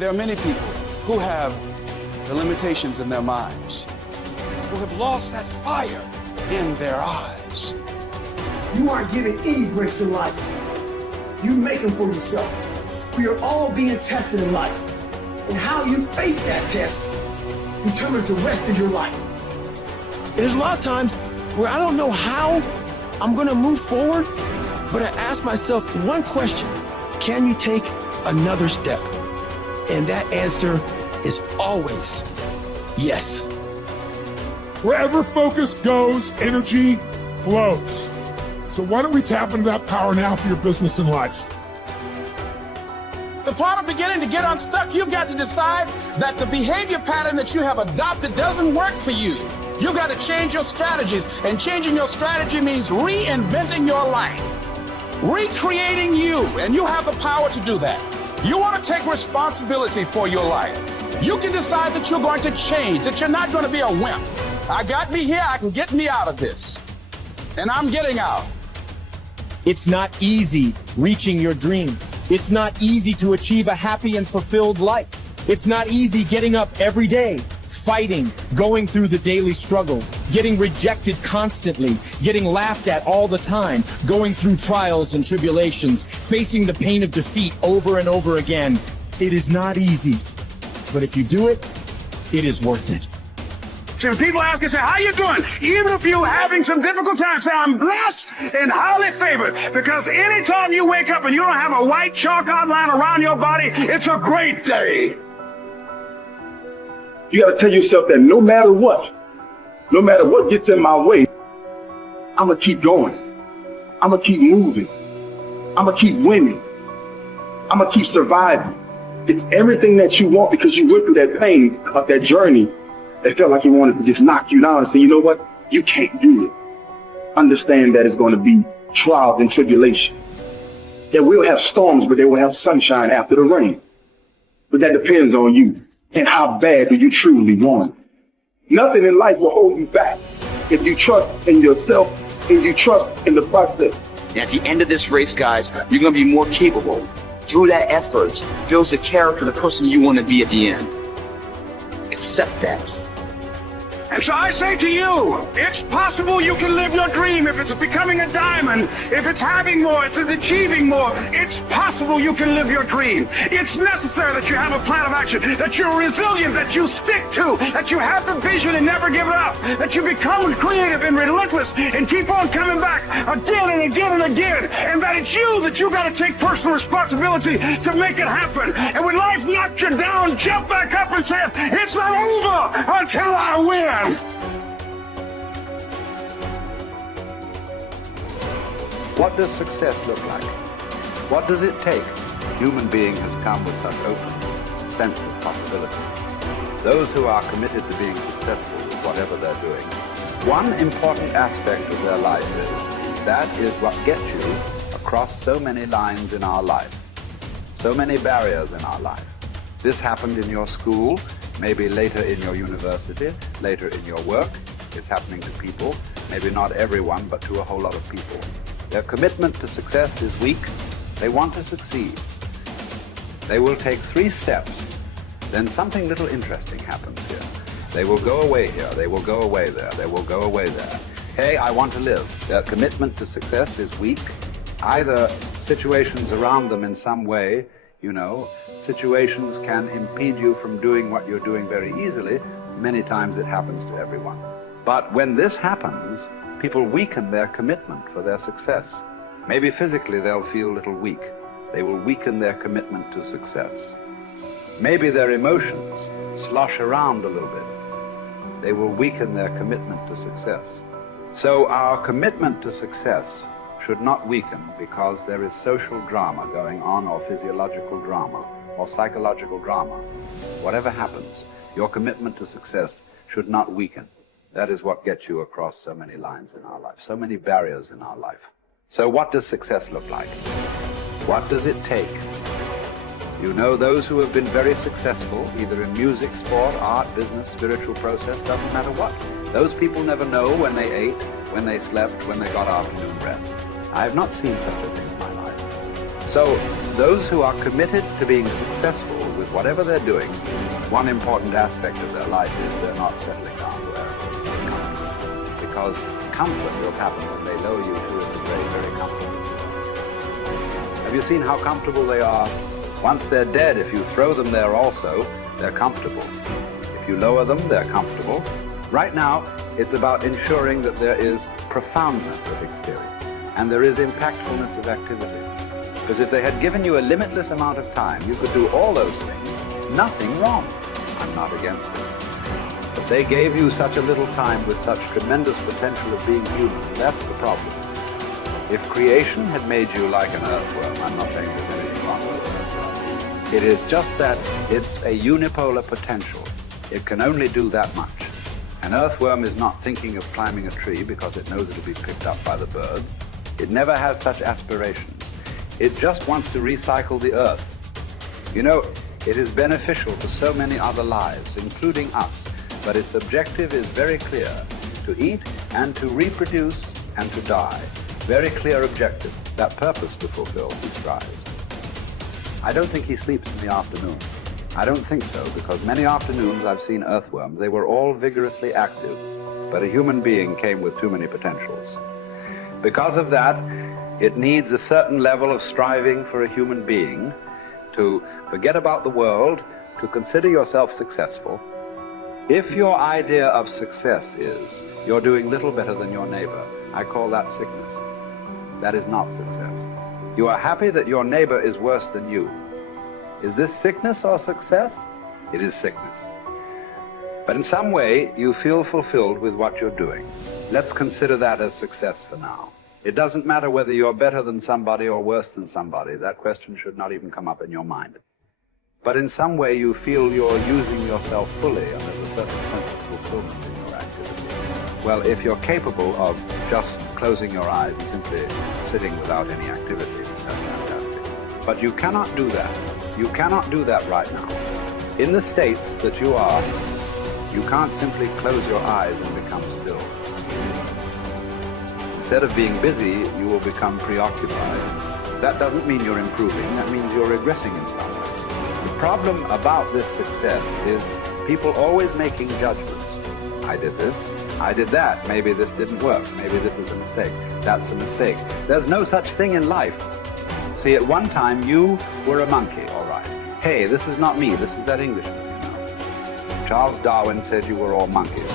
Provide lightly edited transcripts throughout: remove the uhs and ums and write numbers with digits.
There are many people who have the limitations in their minds, who have lost that fire in their eyes. You aren't given any breaks in life. You make them for yourself. We are all being tested in life. And how you face that test determines the rest of your life. There's a lot of times where I don't know how I'm gonna move forward, but I ask myself one question: can you take another step? And that answer is always yes. Wherever focus goes, energy flows. So why don't we tap into that power now for your business and life? The part of beginning to get unstuck, you've got to decide that the behavior pattern that you have adopted doesn't work for you. You've got to change your strategies, and changing your strategy means reinventing your life, recreating you, and you have the power to do that. You want to take responsibility for your life. You can decide that you're going to change, that you're not going to be a wimp. I got me here, I can get me out of this, and I'm getting out. It's not easy reaching your dreams. It's not easy to achieve a happy and fulfilled life. It's not easy getting up every day, fighting, going through the daily struggles, getting rejected constantly, getting laughed at all the time, going through trials and tribulations, facing the pain of defeat over and over again. It is not easy, but if you do it, it is worth it. So when people ask you, say, how you doing? Even if you're having some difficult times, say, I'm blessed and highly favored. Because anytime you wake up and you don't have a white chalk outline around your body, it's a great day. You got to tell yourself that no matter what gets in my way, I'm going to keep going. I'm going to keep moving. I'm going to keep winning. I'm going to keep surviving. It's everything that you want because you went through that pain of that journey. It felt like he wanted to just knock you down and say, you know what? You can't do it. Understand that it's going to be trials and tribulation. That we'll have storms, but they will have sunshine after the rain. But that depends on you and how bad do you truly want it. Nothing in life will hold you back if you trust in yourself and you trust in the process. And at the end of this race, guys, you're going to be more capable. Through that effort, builds the character of the person you want to be at the end. Accept that. And so I say to you, it's possible you can live your dream. If it's becoming a diamond, if it's having more, it's achieving more, it's possible you can live your dream. It's necessary that you have a plan of action, that you're resilient, that you stick to, that you have the vision and never give it up, that you become creative and relentless and keep on coming back again and again and again, and that it's you that you got to take personal responsibility to make it happen. And when life knocks you down, jump back up and say, it's not over until I win. What does success look like? What does it take? A human being has come with such open sense of possibilities. Those who are committed to being successful with whatever they're doing, one important aspect of their life is that is what gets you across so many lines in our life, so many barriers in our life. This happened in your school, maybe later in your university, later in your work. It's happening to people, maybe not everyone, but to a whole lot of people. Their commitment to success is weak. They want to succeed. They will take 3 steps. Then something little interesting happens here. They will go away here. They will go away there. They will go away there. Hey, I want to live. Their commitment to success is weak. Either situations around them in some way, situations can impede you from doing what you're doing very easily. Many times it happens to everyone. But when this happens, people weaken their commitment for their success. Maybe physically they'll feel a little weak. They will weaken their commitment to success. Maybe their emotions slosh around a little bit. They will weaken their commitment to success. So our commitment to success should not weaken because there is social drama going on, or physiological drama, or psychological drama. Whatever happens, your commitment to success should not weaken. That is what gets you across so many lines in our life, so many barriers in our life. So what does success look like? What does it take? Those who have been very successful, either in music, sport, art, business, spiritual process, doesn't matter what. Those people never know when they ate, when they slept, when they got afternoon rest. I have not seen such a thing in my life. So those who are committed to being successful with that whatever they're doing, one important aspect of their life is they're not settling down where it's very comfortable. Because comfort will happen when they lower you to a very, very comfortable. Have you seen how comfortable they are? Once they're dead, if you throw them there also, they're comfortable. If you lower them, they're comfortable. Right now, it's about ensuring that there is profoundness of experience and there is impactfulness of activity. Because if they had given you a limitless amount of time, you could do all those things, nothing wrong. I'm not against it. But they gave you such a little time with such tremendous potential of being human. That's the problem. If creation had made you like an earthworm, I'm not saying there's anything wrong with an earthworm. It is just that it's a unipolar potential. It can only do that much. An earthworm is not thinking of climbing a tree because it knows it'll be picked up by the birds. It never has such aspirations. It just wants to recycle the earth. You know, it is beneficial to so many other lives, including us, but its objective is very clear: to eat and to reproduce and to die. Very clear objective. That purpose to fulfill, he strives. I don't think he sleeps in the afternoon. I don't think so, because many afternoons I've seen earthworms. They were all vigorously active, but a human being came with too many potentials. Because of that, it needs a certain level of striving for a human being to forget about the world, to consider yourself successful. If your idea of success is you're doing little better than your neighbor, I call that sickness. That is not success. You are happy that your neighbor is worse than you. Is this sickness or success? It is sickness. But in some way, you feel fulfilled with what you're doing. Let's consider that as success for now. It doesn't matter whether you're better than somebody or worse than somebody. That question should not even come up in your mind. But in some way, you feel you're using yourself fully, and there's a certain sense of fulfillment in your activity. Well, if you're capable of just closing your eyes and simply sitting without any activity, that's fantastic. But you cannot do that. You cannot do that right now. In the states that you are, you can't simply close your eyes and become still. Instead of being busy, you will become preoccupied. That doesn't mean you're improving, that means you're regressing in some way. The problem about this success is people always making judgments. I did this, I did that, maybe this didn't work, maybe this is a mistake, that's a mistake. There's no such thing in life. See, at one time you were a monkey, all right. Hey, this is not me, this is that Englishman, you know. Charles Darwin said you were all monkeys.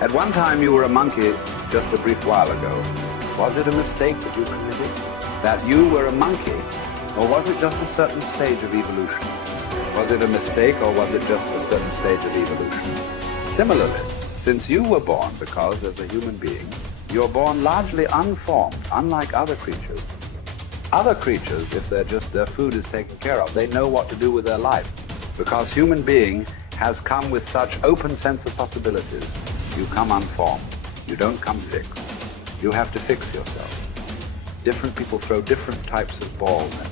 At one time you were a monkey just a brief while ago. Was it a mistake that you committed? That you were a monkey? Or was it just a certain stage of evolution? Was it a mistake or was it just a certain stage of evolution? Similarly, since you were born, because as a human being, you're born largely unformed, unlike other creatures. Other creatures, if their food is taken care of, they know what to do with their life. Because human being has come with such open sense of possibilities. You come unformed. You don't come fixed. You have to fix yourself. Different people throw different types of balls at you.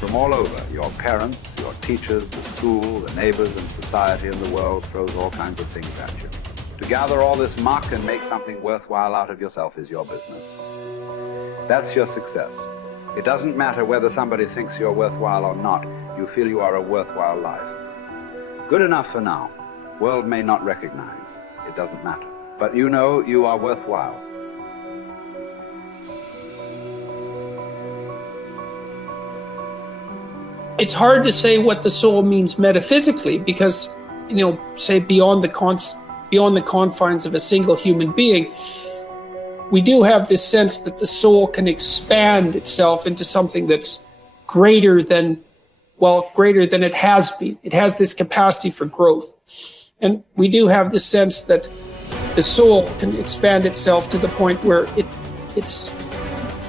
From all over, your parents, your teachers, the school, the neighbors and society and the world throws all kinds of things at you. To gather all this muck and make something worthwhile out of yourself is your business. That's your success. It doesn't matter whether somebody thinks you're worthwhile or not. You feel you are a worthwhile life. Good enough for now. World may not recognize. It doesn't matter. But you know you are worthwhile. It's hard to say what the soul means metaphysically because, say beyond the confines of a single human being, we do have this sense that the soul can expand itself into something that's greater than it has been. It has this capacity for growth. And we do have the sense that the soul can expand itself to the point where it's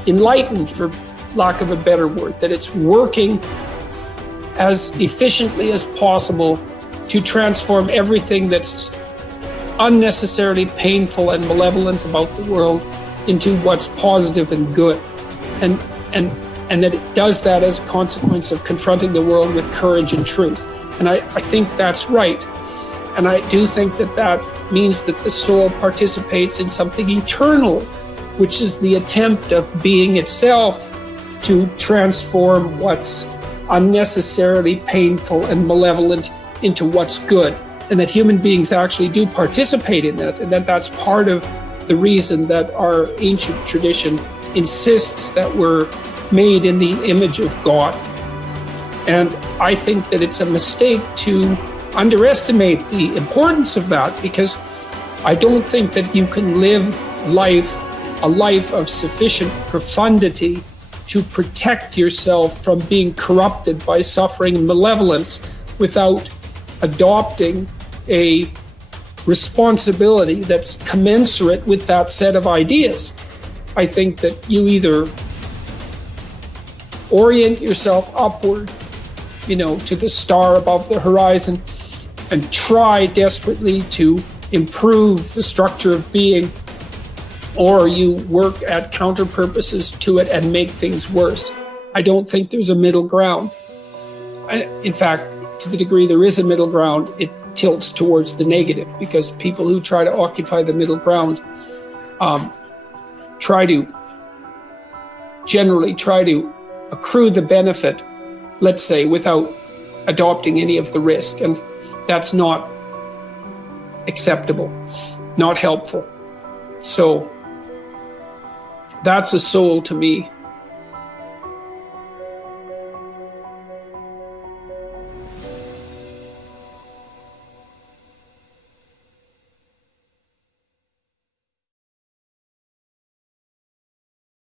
enlightened, for lack of a better word, that it's working as efficiently as possible to transform everything that's unnecessarily painful and malevolent about the world into what's positive and good. And that it does that as a consequence of confronting the world with courage and truth. And I think that's right. And I do think that means that the soul participates in something eternal, which is the attempt of being itself to transform what's unnecessarily painful and malevolent into what's good, and that human beings actually do participate in that, and that that's part of the reason that our ancient tradition insists that we're made in the image of God. And I think that it's a mistake to underestimate the importance of that, because I don't think that you can live a life of sufficient profundity to protect yourself from being corrupted by suffering and malevolence without adopting a responsibility that's commensurate with that set of ideas. I think that you either orient yourself upward, to the star above the horizon, and try desperately to improve the structure of being, or you work at counter purposes to it and make things worse. I don't think there's a middle ground. In fact, to the degree there is a middle ground, it tilts towards the negative, because people who try to occupy the middle ground generally try to accrue the benefit, let's say, without adopting any of the risk. And that's not acceptable, not helpful. So that's a soul to me.